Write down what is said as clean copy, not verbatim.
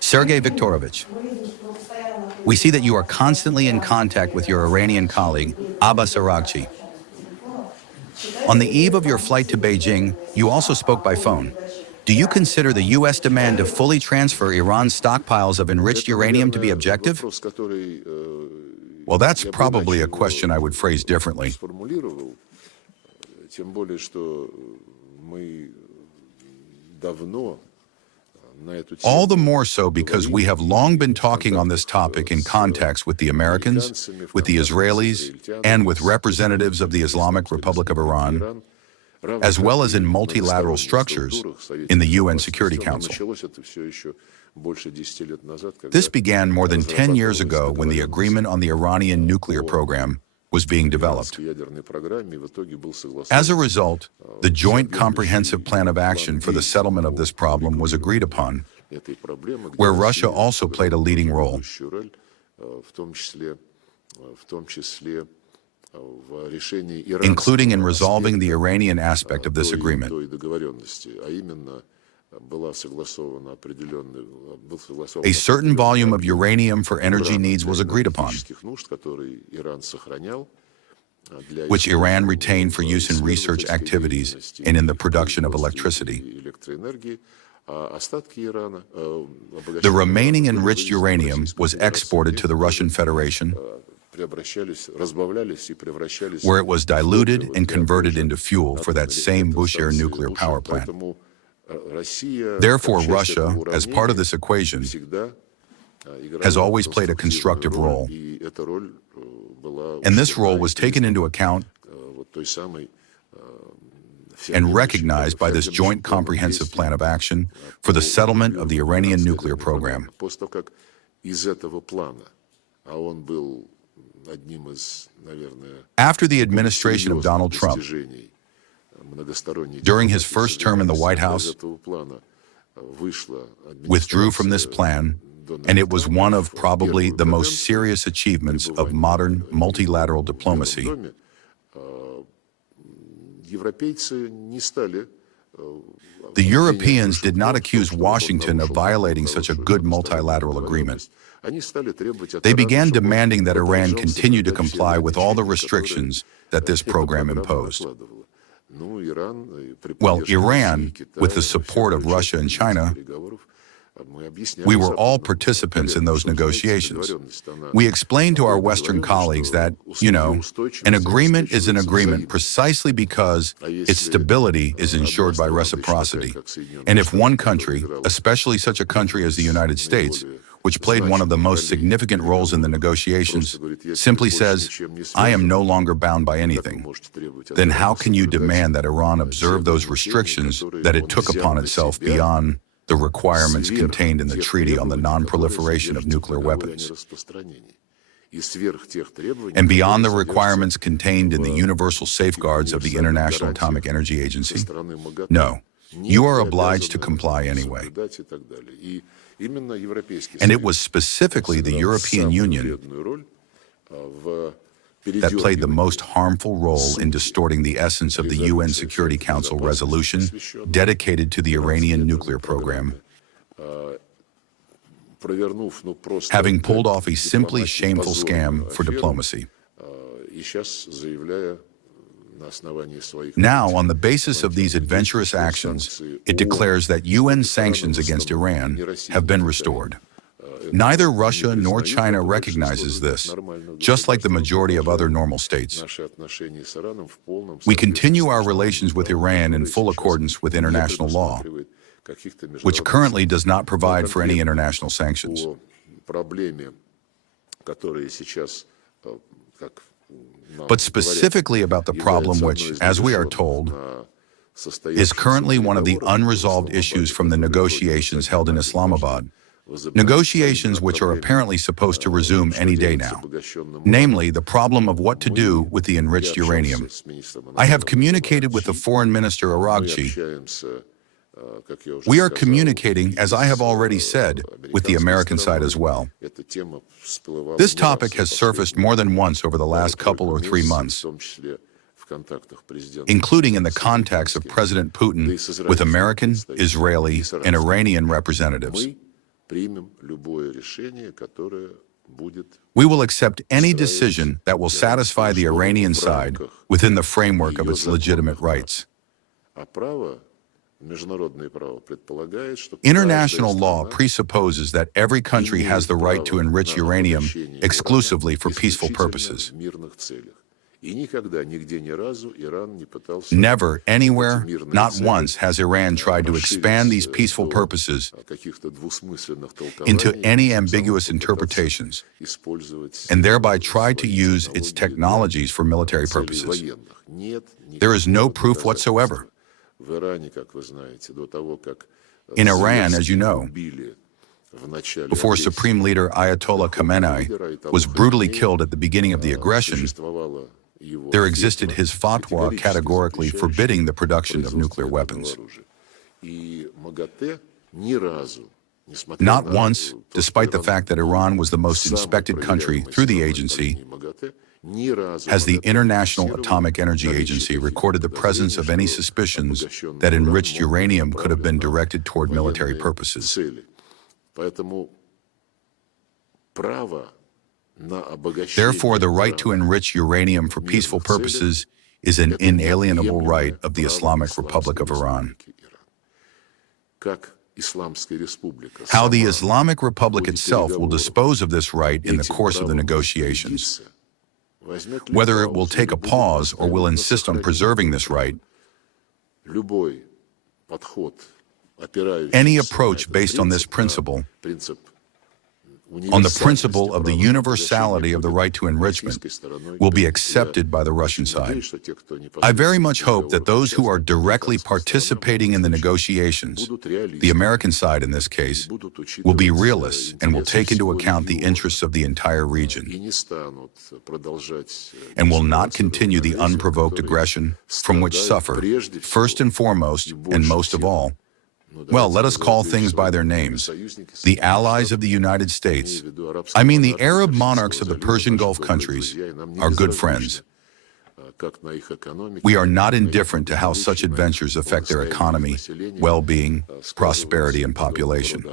Sergey Viktorovich, we see that you are constantly in contact with your Iranian colleague, Abbas Araghchi. On the eve of your flight to Beijing, you also spoke by phone. Do you consider the U.S. demand to fully transfer Iran's stockpiles of enriched uranium to be objective? Well, that's probably a question I would phrase differently. All the more so because we have long been talking on this topic in contacts with the Americans, with the Israelis, and with representatives of the Islamic Republic of Iran, as well as in multilateral structures in the UN Security Council. This began more than 10 years ago when the agreement on the Iranian nuclear program was being developed. As a result, the Joint Comprehensive Plan of Action for the settlement of this problem was agreed upon, where Russia also played a leading role. Including in resolving the Iranian aspect of this agreement. A certain volume of uranium for energy needs was agreed upon, which Iran retained for use in research activities and in the production of electricity. The remaining enriched uranium was exported to the Russian Federation, where it was diluted and converted into fuel for that same Bushehr nuclear power plant. Therefore, Russia, as part of this equation, has always played a constructive role. And this role was taken into account and recognized by this Joint Comprehensive Plan of Action for the settlement of the Iranian nuclear program. After the administration of Donald Trump, during his first term in the White House, withdrew from this plan, and it was one of probably the most serious achievements of modern multilateral diplomacy. The Europeans did not accuse Washington of violating such a good multilateral agreement. They began demanding that Iran continue to comply with all the restrictions that this program imposed. Well, Iran, with the support of Russia and China, we were all participants in those negotiations. We explained to our Western colleagues that, an agreement is an agreement precisely because its stability is ensured by reciprocity. And if one country, especially such a country as the United States, which played one of the most significant roles in the negotiations, simply says, I am no longer bound by anything, then how can you demand that Iran observe those restrictions that it took upon itself beyond the requirements contained in the Treaty on the Non-Proliferation of Nuclear Weapons, and beyond the requirements contained in the universal safeguards of the International Atomic Energy Agency? No, you are obliged to comply anyway. And it was specifically the European Union that played the most harmful role in distorting the essence of the UN Security Council resolution dedicated to the Iranian nuclear program, having pulled off a simply shameful scam for diplomacy. Now, on the basis of these adventurous actions, it declares that UN sanctions against Iran have been restored. Neither Russia nor China recognizes this, just like the majority of other normal states. We continue our relations with Iran in full accordance with international law, which currently does not provide for any international sanctions. But specifically about the problem which, as we are told, is currently one of the unresolved issues from the negotiations held in Islamabad, negotiations which are apparently supposed to resume any day now, namely the problem of what to do with the enriched uranium. I have communicated with the Foreign Minister Araghchi. We are communicating, as I have already said, with the American side as well. This topic has surfaced more than once over the last couple or 3 months, including in the contacts of President Putin with American, Israeli, and Iranian representatives. We will accept any decision that will satisfy the Iranian side within the framework of its legitimate rights. International law presupposes that every country has the right to enrich uranium exclusively for peaceful purposes. Never, anywhere, not once has Iran tried to expand these peaceful purposes into any ambiguous interpretations and thereby try to use its technologies for military purposes. There is no proof whatsoever. In Iran, as you know, before Supreme Leader Ayatollah Khamenei was brutally killed at the beginning of the aggression, there existed his fatwa categorically forbidding the production of nuclear weapons. Not once, despite the fact that Iran was the most inspected country through the agency, has the International Atomic Energy Agency recorded the presence of any suspicions that enriched uranium could have been directed toward military purposes. Therefore, the right to enrich uranium for peaceful purposes is an inalienable right of the Islamic Republic of Iran. How the Islamic Republic itself will dispose of this right in the course of the negotiations, whether it will take a pause or will insist on preserving this right, any approach based on this principle, on the principle of the universality of the right to enrichment, will be accepted by the Russian side. I very much hope that those who are directly participating in the negotiations, the American side in this case, will be realists and will take into account the interests of the entire region, and will not continue the unprovoked aggression from which suffer, first and foremost, and most of all, well, let us call things by their names. The allies of the United States, I mean the Arab monarchs of the Persian Gulf countries, are good friends. We are not indifferent to how such adventures affect their economy, well-being, prosperity, and population.